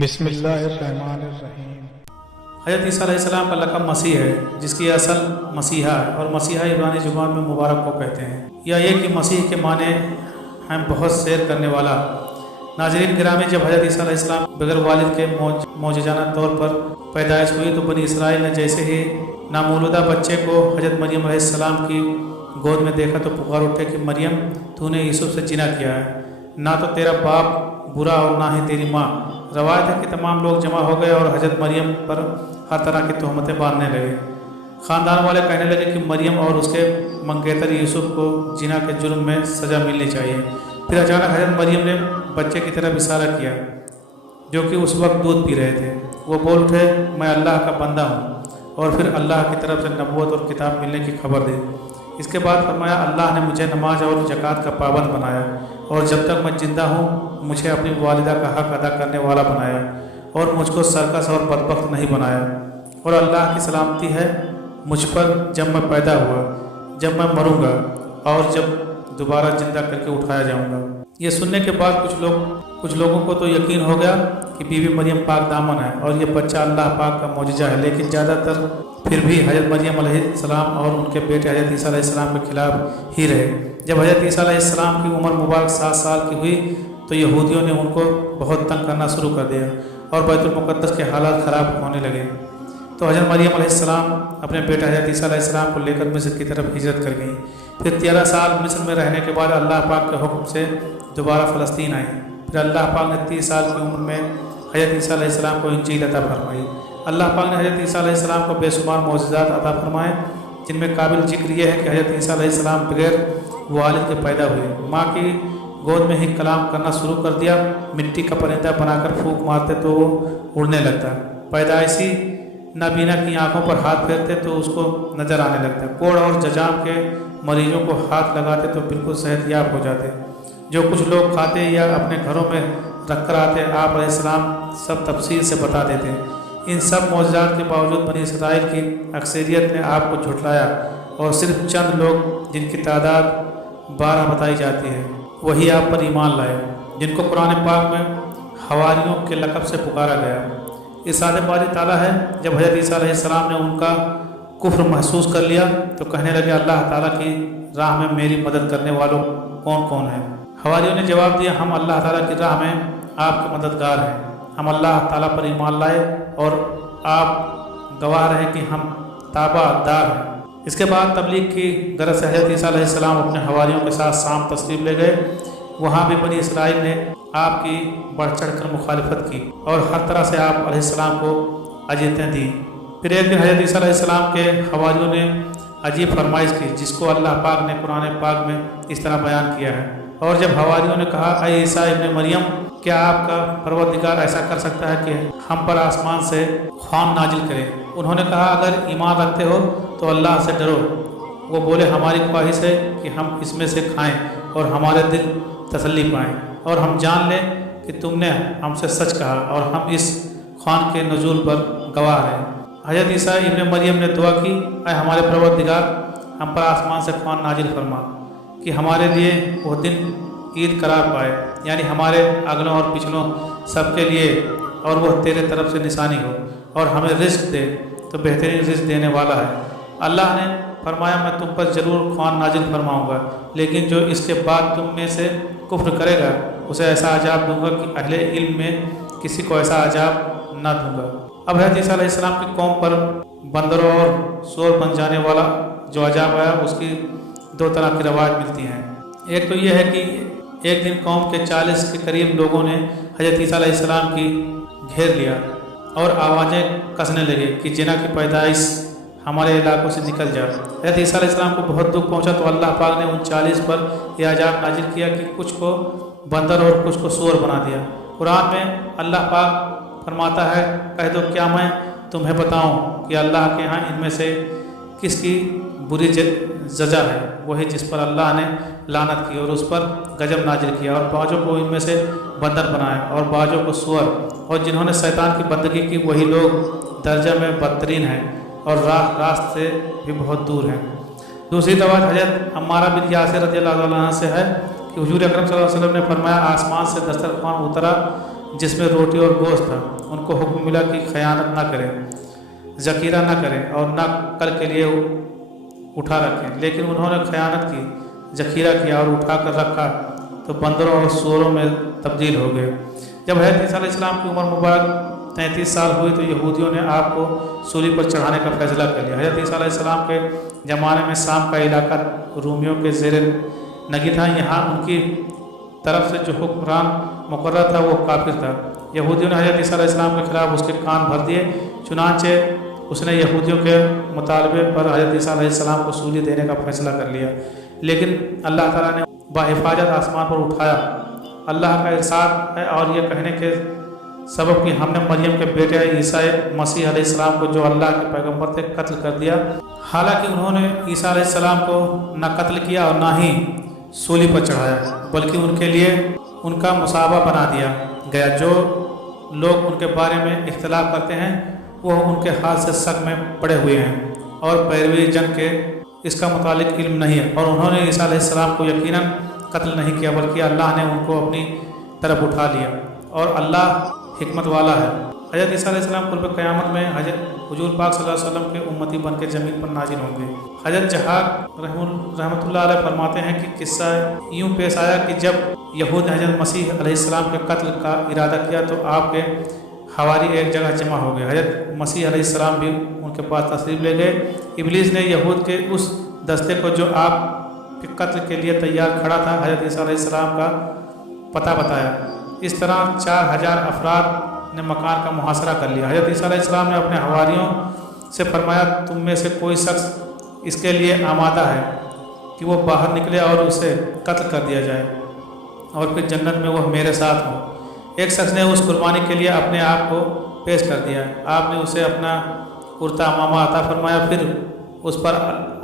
بسم اللہ الرحمن الرحیم۔ حضرت عیسیٰ علیہ السلام کا لقب مسیح ہے، جس کی اصل مسیحا ہے، اور مسیحا عبرانی زبان میں مبارک کو کہتے ہیں، یا یہ کہ مسیح کے معنی ہیں بہت سیر کرنے والا۔ ناظرین گرامی، جب حضرت عیسیٰ علیہ السلام بغیر والد کے معجزانہ طور پر پیدائش ہوئی تو بنی اسرائیل نے جیسے ہی نامولودہ بچے کو حضرت مریم علیہ السلام کی گود میں دیکھا تو پکار اٹھے کہ مریم، تو نے یوسف سے زنا کیا ہے، نہ تو تیرا باپ برا اور نہ ہی تیری ماں۔ روایت ہے کہ تمام لوگ جمع ہو گئے اور حضرت مریم پر ہر طرح کی تہمتیں باندھنے لگے۔ خاندان والے کہنے لگے کہ مریم اور اس کے منگیتر یوسف کو زنا کے جرم میں سزا ملنی چاہیے۔ پھر اچانک حضرت مریم نے بچے کی طرف اشارہ کیا جو کہ اس وقت دودھ پی رہے تھے۔ وہ بول اٹھے، میں اللہ کا بندہ ہوں، اور پھر اللہ کی طرف سے نبوت اور کتاب ملنے کی خبر دی۔ اس کے بعد فرمایا، اللہ نے مجھے نماز اور زکوٰۃ کا پابند بنایا، اور جب تک میں زندہ ہوں مجھے اپنی والدہ کا حق ادا کرنے والا بنایا، اور مجھ کو سرکش اور بدبخت نہیں بنایا۔ اور اللہ کی سلامتی ہے مجھ پر جب میں پیدا ہوا، جب میں مروں گا، اور جب دوبارہ زندہ کر کے اٹھایا جاؤں گا۔ یہ سننے کے بعد کچھ لوگوں کو تو یقین ہو گیا کہ بی بی مریم پاک دامن ہے اور یہ بچہ اللہ پاک کا معجزہ ہے، لیکن زیادہ تر پھر بھی حضرت مریم علیہ السلام اور ان کے بیٹے حضرت عیسیٰ علیہ السلام کے خلاف ہی رہے۔ جب حضرت عیسیٰ علیہ السلام کی عمر مبارک 7 سال کی ہوئی تو یہودیوں نے ان کو بہت تنگ کرنا شروع کر دیا اور بیت المقدس کے حالات خراب ہونے لگے۔ تو حضرت مریم علیہ السلام اپنے بیٹے حضرت عیسیٰ علیہ السلام کو لے کر مصر کی طرف ہجرت کر گئیں۔ پھر 13 سال مصر میں رہنے کے بعد اللہ پاک کے حکم سے دوبارہ فلسطین آئیں۔ پھر اللہ پاک نے 30 سال کی عمر میں حضرت عیسیٰ علیہ السلام کو انجیل عطا فرمائی۔ اللہ پاک نے حضرت عیسیٰ علیہ السلام کو بے شمار معجزات عطا فرمائے، جن میں قابل ذکر یہ ہے کہ حضرت عیسیٰ علیہ السلام بغیر والد کے پیدا ہوئے، ماں کی گود میں ہی کلام کرنا شروع کر دیا، مٹی کا پرندہ بنا کر پھونک مارتے تو وہ اڑنے لگتا، پیدائشی نابینا کی آنکھوں پر ہاتھ پھیرتے تو اس کو نظر آنے لگتا، کوڑ اور جزام کے مریضوں کو ہاتھ لگاتے تو بالکل صحت یاب ہو جاتے، جو کچھ لوگ کھاتے یا اپنے گھروں میں رکھ کر آتے آپ علیہ السلام سب تفصیل سے بتا دیتے۔ ان سب معجزات کے باوجود بنی اسرائیل کی اکثریت نے آپ کو جھٹلایا، اور صرف چند لوگ جن کی تعداد 12 بتائی جاتی ہے وہی آپ پر ایمان لائے، جن کو قرآن پاک میں حواریوں کے لقب سے پکارا گیا۔ ارشاد باری تعالیٰ ہے، جب حضرت عیسیٰ علیہ السلام نے ان کا کفر محسوس کر لیا تو کہنے لگے، اللہ تعالیٰ کی راہ میں میری مدد کرنے والوں کون کون ہیں؟ حواریوں نے جواب دیا، ہم اللہ تعالیٰ کی راہ میں آپ کے مددگار ہیں، ہم اللہ تعالیٰ پر ایمان لائے اور آپ گواہ رہے کہ ہم تابع دار ہیں۔ اس کے بعد تبلیغ کی غرض سے حضرت عیسیٰ علیہ السلام اپنے حواریوں کے ساتھ شام تشریف لے گئے۔ وہاں بھی بنی اسرائیل نے آپ کی بڑھ چڑھ کر مخالفت کی اور ہر طرح سے آپ علیہ السلام کو اذیتیں دیں۔ پھر ایک دن حضرت عیسیٰ علیہ السلام کے حواریوں نے عجیب فرمائش کی، جس کو اللہ پاک نے قرآن پاک میں اس طرح بیان کیا ہے۔ اور جب حواریوں نے کہا، اے عیسیٰ ابن مریم، کیا آپ کا پروردگار ایسا کر سکتا ہے کہ ہم پر آسمان سے خوان نازل کرے؟ انہوں نے کہا، اگر ایمان رکھتے ہو تو اللہ سے ڈرو۔ وہ بولے، ہماری خواہش ہے کہ ہم اس میں سے کھائیں اور ہمارے دل تسلی پائیں، اور ہم جان لیں کہ تم نے ہم سے سچ کہا اور ہم اس خوان کے نزول پر گواہ ہیں۔ حضرت عیسیٰ ابن مریم نے دعا کی، اے ہمارے پروردگار، ہم پر آسمان سے خوان نازل فرما کہ ہمارے لیے وہ دن عید قرار پائے، یعنی ہمارے اگلوں اور پچھلوں سب کے لیے، اور وہ تیرے طرف سے نشانی ہو، اور ہمیں رزق دے تو بہترین رزق دینے والا ہے۔ اللہ نے فرمایا، میں تم پر ضرور خوان نازل فرماؤں گا، لیکن جو اس کے بعد تم میں سے کفر کرے گا اسے ایسا عذاب دوں گا کہ اہل علم میں کسی کو ایسا عذاب نہ دوں گا۔ اب حضرت عیسیٰ علیہ السلام کی قوم پر بندروں اور سور بن جانے والا جو عذاب آیا، اس کی 2 طرح کی روایت ملتی ہیں۔ ایک تو یہ ہے کہ ایک دن قوم کے 40 کے قریب لوگوں نے حضرت عیسیٰ علیہ السلام کی گھیر لیا اور آوازیں کسنے لگے کہ زنا کی پیدائش ہمارے علاقوں سے نکل جا۔ حضرت عیسیٰ علیہ السلام کو بہت دکھ پہنچا تو اللہ پاک نے ان 40 پر یہ عذاب نازل کیا کہ کچھ کو بندر اور کچھ کو سور بنا دیا۔ قرآن میں اللہ پاک فرماتا ہے، کہہ دو کیا میں تمہیں بتاؤں کہ اللہ کے ہاں ان میں سے کس کی بری سزا ہے؟ وہی جس پر اللہ نے لعنت کی اور اس پر غضب نازل کیا، اور بعضوں کو ان میں سے بندر بنایا اور بعضوں کو سور، اور جنہوں نے شیطان کی بندگی کی وہی لوگ درجہ میں بدترین ہیں اور راست سے بھی بہت دور ہیں۔ دوسری روایت حضرت عمارہ بن یاسر رضی اللہ عنہ سے ہے کہ حضور اکرم صلی اللہ علیہ وسلم نے فرمایا، آسمان سے دسترخوان اترا جس میں روٹی اور گوشت تھا، ان کو حکم ملا کہ خیانت نہ کریں، ذخیرہ نہ کریں اور نہ کل کے لیے اٹھا رکھیں، لیکن انہوں نے خیانت کی، ذخیرہ کیا اور اٹھا کر رکھا تو بندروں اور سوروں میں تبدیل ہو گئے۔ جب حضرت عیسیٰ علیہ السلام کی عمر مبارک 33 سال ہوئی تو یہودیوں نے آپ کو سولی پر چڑھانے کا فیصلہ کر لیا۔ حضرت عیسیٰ علیہ السلام کے زمانے میں شام کا علاقہ رومیوں کے زیر نگی تھا، یہاں ان کی طرف سے جو حکمران مقرر تھا وہ کافر تھا۔ یہودیوں نے حضرت عیسیٰ علیہ السلام کے خلاف اس کے کان بھر دیے، چنانچہ اس نے یہودیوں کے مطالبے پر حضرت عیسیٰ علیہ السلام کو سولی دینے کا فیصلہ کر لیا، لیکن اللہ تعالیٰ نے بحفاظت آسمان پر اٹھایا۔ اللہ کا ارشاد ہے، اور یہ کہنے کے سبب کہ ہم نے مریم کے بیٹے عیسیٰ مسیح علیہ السلام کو جو اللہ کے پیغمبر تھے قتل کر دیا، حالانکہ انہوں نے عیسیٰ علیہ السلام کو نہ قتل کیا اور نہ ہی سولی پر چڑھایا، بلکہ ان کے لیے ان کا مصابہ بنا دیا گیا۔ جو لوگ ان کے بارے میں اختلاف کرتے ہیں وہ ان کے حال سے شک میں پڑے ہوئے ہیں اور پیروی جن کے اس کا متعلق علم نہیں ہے، اور انہوں نے عیسیٰ علیہ السلام کو یقیناً قتل نہیں کیا، بلکہ اللہ نے ان کو اپنی طرف اٹھا لیا، اور اللہ حکمت والا ہے۔ حضرت عیسیٰ علیہ السلام قرب قیامت میں حضور پاک صلی اللہ علیہ وسلم کے امتی بن کے زمین پر نازل ہوں گے۔ حضرت جہاد رحمۃ اللہ علیہ فرماتے ہیں کہ قصہ یوں پیش آیا کہ جب یہود نے حضرت مسیح علیہ السلام کے قتل کا ارادہ کیا تو آپ کے حواری ایک جگہ جمع ہو گئے۔ حضرت مسیح علیہ السلام بھی ان کے پاس تشریف لے گئے۔ ابلیس نے یہود کے اس دستے کو جو آپ کے قتل کے لیے تیار کھڑا تھا حضرت عیسیٰ علیہ السلام کا پتہ بتایا۔ اس طرح 4000 افراد نے مکان کا محاصرہ کر لیا۔ حضرت عیسیٰ علیہ السلام نے اپنے حواریوں سے فرمایا، تم میں سے کوئی شخص اس کے لیے آمادہ ہے کہ وہ باہر نکلے اور اسے قتل کر دیا جائے، اور پھر جنت میں وہ میرے ساتھ ہوں۔ ایک شخص نے اس قربانی کے لیے اپنے آپ کو پیش کر دیا۔ آپ نے اسے اپنا کرتا امامہ عطا فرمایا، پھر اس پر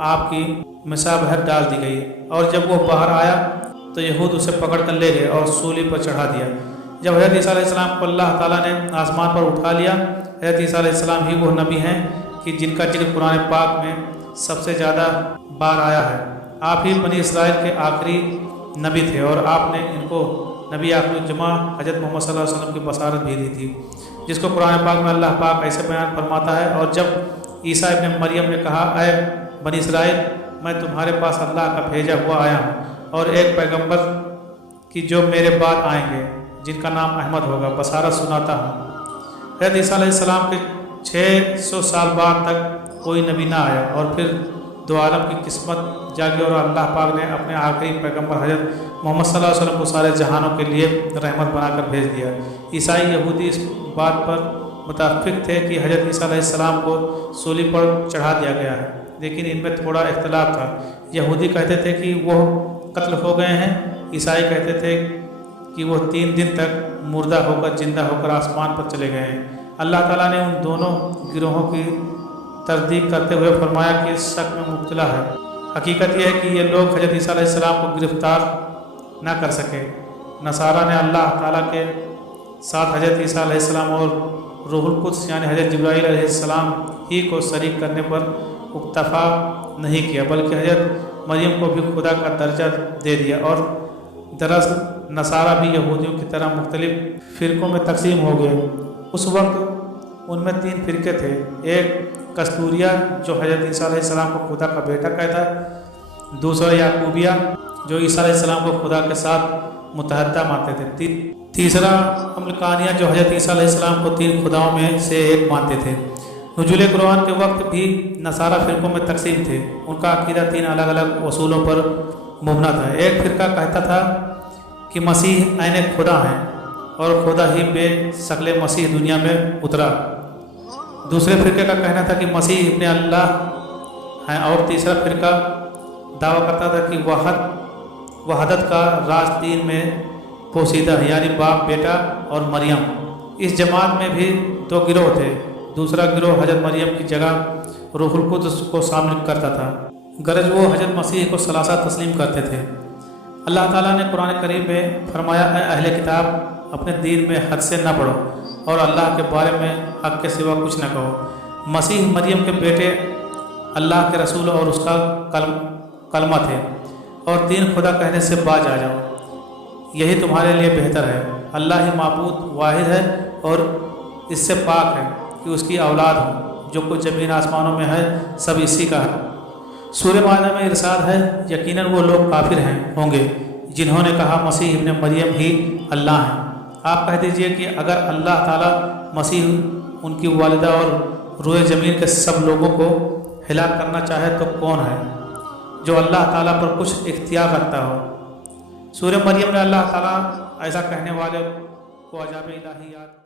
آپ کی مصابہت ڈال دی گئی، اور جب وہ باہر آیا تو یہود اسے پکڑ کر لے گئے اور سولی پر چڑھا دیا۔ جب حضرت عیسیٰ علیہ السلام کو اللہ تعالیٰ نے آسمان پر اٹھا لیا، حضرت عیسیٰ علیہ السلام ہی وہ نبی ہیں کہ جن کا ذکر قرآن پاک میں سب سے زیادہ بار آیا ہے۔ آپ ہی بنی اسرائیل کے آخری نبی تھے، اور آپ نے ان کو نبی آخر الجماع حضرت محمد صلی اللہ علیہ وسلم کی بشارت بھی دی تھی، جس کو قرآن پاک میں اللہ پاک ایسے بیان فرماتا ہے، اور جب عیسیٰ ابن مریم نے کہا، اے بنی اسرائیل، میں تمہارے پاس اللہ کا بھیجا ہوا آیا ہوں، اور ایک پیغمبر کی جو میرے بعد آئیں گے جن کا نام احمد ہوگا، بشارت سناتا ہوں۔ حضرت عیسیٰ علیہ السلام کے 600 سال بعد تک کوئی نبی نہ آیا، اور پھر دو عالم کی قسمت جاگی، اور اللہ پاک نے اپنے آخری پیغمبر حضرت محمد صلی اللہ علیہ وسلم کو سارے جہانوں کے لیے رحمت بنا کر بھیج دیا۔ عیسائی یہودی اس بات پر متفق تھے کہ حضرت عیسیٰ علیہ السلام کو سولی پر چڑھا دیا گیا ہے، لیکن ان میں تھوڑا اختلاف تھا۔ یہودی کہتے تھے کہ وہ قتل ہو گئے ہیں، عیسائی کہتے تھے کہ وہ 3 دن تک مردہ ہو کر زندہ ہو کر آسمان پر چلے گئے ہیں۔ اللہ تعالیٰ نے ان دونوں گروہوں کی تصدیق کرتے ہوئے فرمایا کہ اس شک میں مبتلا ہے۔ حقیقت یہ ہے کہ یہ لوگ حضرت عیسیٰ علیہ السلام کو گرفتار نہ کر سکے۔ نصارہ نے اللہ تعالیٰ کے ساتھ حضرت عیسیٰ علیہ السلام اور روح القدس یعنی حضرت جبرائیل علیہ السلام ہی کو شریک کرنے پر اکتفا نہیں کیا، بلکہ حضرت مریم کو بھی خدا کا درجہ دے دیا۔ اور دراصل نصارہ بھی یہودیوں کی طرح مختلف فرقوں میں تقسیم ہو گئے۔ اس وقت ان میں 3 فرقے تھے۔ ایک کستوریہ جو حضرت عیسیٰ علیہ السلام کو خدا کا بیٹا کہتا ہے، دوسرا یعقوبیہ جو عیسیٰ علیہ السلام کو خدا کے ساتھ متحدہ مانتے تھے، تیسرا املکانیہ جو حضرت عیسیٰ علیہ السلام کو 3 خداؤں میں سے ایک مانتے تھے۔ نزول قرآن کے وقت بھی نصارہ فرقوں میں تقسیم تھے۔ ان کا عقیدہ 3 الگ الگ اصولوں پر مبنی تھا۔ ایک فرقہ کہتا تھا کہ مسیح عین خدا ہیں اور خدا ہی بے شکل مسیح دنیا میں اترا۔ دوسرے فرقے کا کہنا تھا کہ مسیح ابن اللہ ہیں، اور تیسرا فرقہ دعویٰ کرتا تھا کہ وحدت کا راز 3 میں پوشیدہ ہے، یعنی باپ، بیٹا اور مریم۔ اس جماعت میں بھی 2 گروہ تھے۔ دوسرا گروہ حضرت مریم کی جگہ روح القدس کو شامل کرتا تھا، غرض وہ حضرت مسیح کو ثلاثہ تسلیم کرتے تھے۔ اللہ تعالیٰ نے قرآن کریم میں فرمایا، اے اہل کتاب، اپنے دین میں حد سے نہ بڑھو اور اللہ کے بارے میں حق کے سوا کچھ نہ کہو۔ مسیح مریم کے بیٹے اللہ کے رسول اور اس کا کلمہ تھے، اور 3 خدا کہنے سے باز آ جاؤ، یہی تمہارے لیے بہتر ہے۔ اللہ ہی معبود واحد ہے اور اس سے پاک ہے کہ اس کی اولاد ہو، جو کچھ زمین آسمانوں میں ہے سب اسی کا ہے۔ سورہ مائدہ میں ارشاد ہے یقیناً وہ لوگ کافر ہوں گے جنہوں نے کہا مسیح ابن مریم ہی اللہ ہیں۔ آپ کہہ دیجئے کہ اگر اللہ تعالیٰ مسیح، ان کی والدہ اور روئے زمین کے سب لوگوں کو ہلاک کرنا چاہے تو کون ہے جو اللہ تعالیٰ پر کچھ اختیار رکھتا ہو؟ سورہ مریم میں اللہ تعالیٰ ایسا کہنے والے کو عذاب الہی یاد